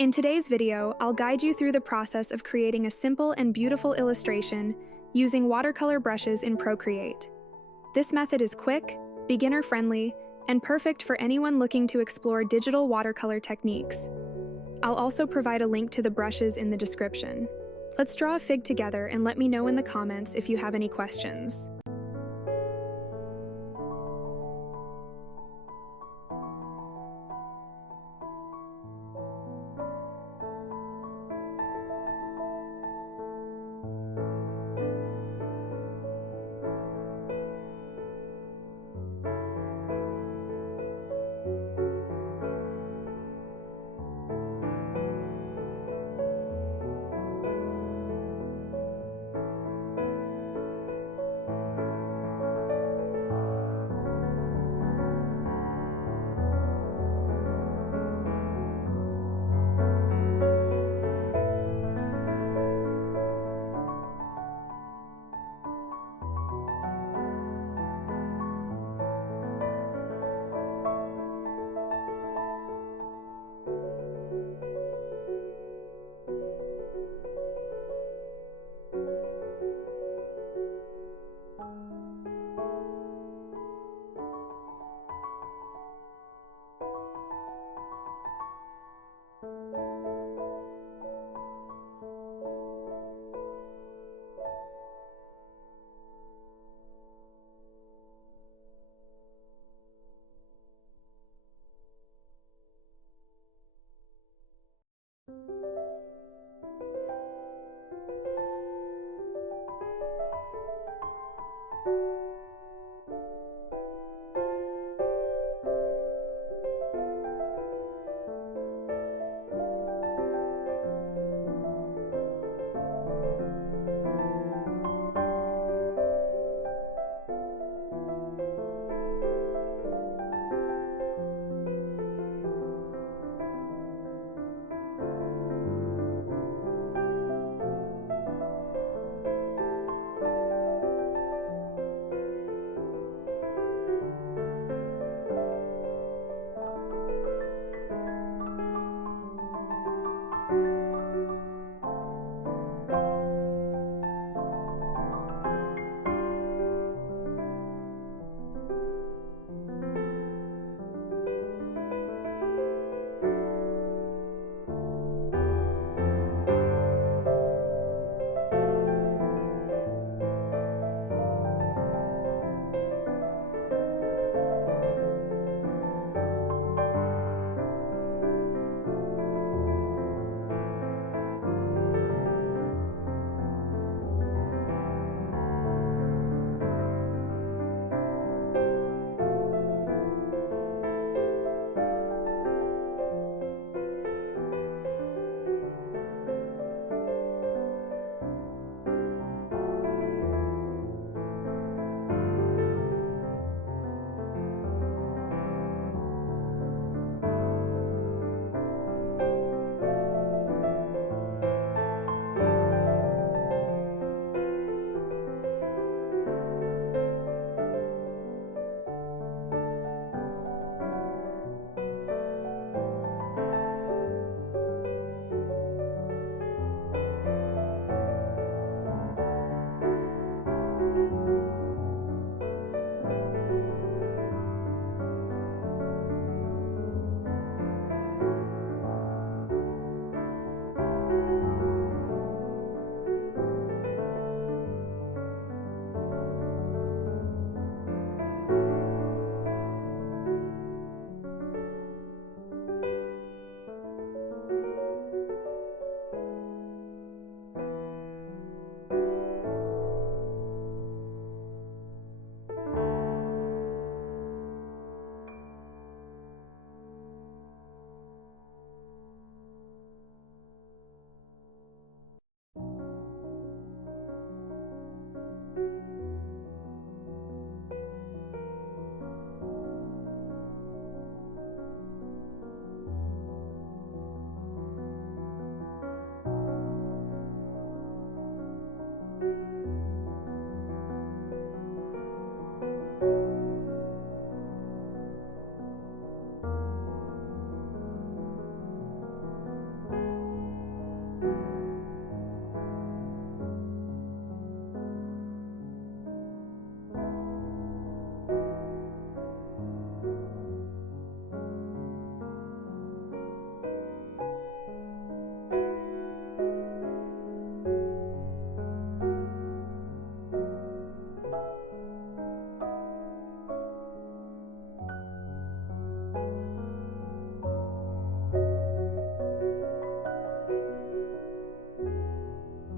In today's video, I'll guide you through the process of creating a simple and beautiful illustration using watercolor brushes in Procreate. This method is quick, beginner-friendly, and perfect for anyone looking to explore digital watercolor techniques. I'll also provide a link to the brushes in the description. Let's draw a fig together and let me know in the comments if you have any questions.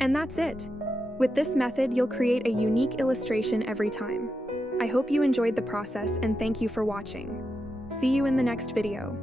And that's it. With this method, you'll create a unique illustration every time. I hope you enjoyed the process and thank you for watching. See you in the next video.